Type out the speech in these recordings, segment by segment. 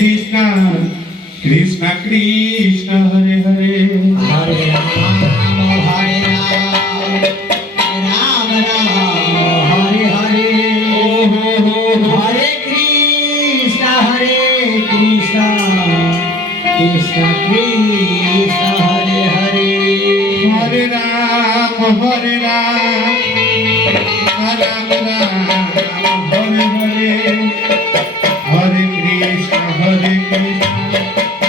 Krishna, Krishna Krishna, Hare Hare, Hare Rama, Hare Rama, Rama Rama, Hare Hare. Oh ho ho ho. Hare Krishna, Krishna Krishna, Hare Hare. Hare Rama, Hare Rama, Rama Rama, Hare Hare, Hare Krishna,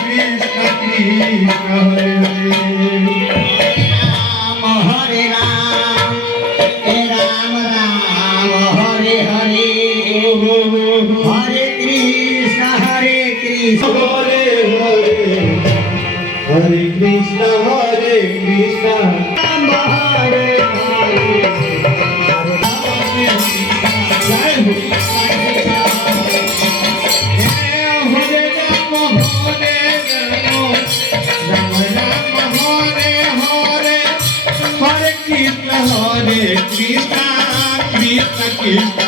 Krishna Krishna, Hare Hare. Rama, Hare Rama, Rama Rama, Hare Hare. Hare Krishna, Krishna. Hare Krishna, Hare Krishna, Rama, Hare Hare. Jai Ho. Hare Rama, Hare Rama, Rama Hare Hare, Hare Krishna, Krishna Krishna,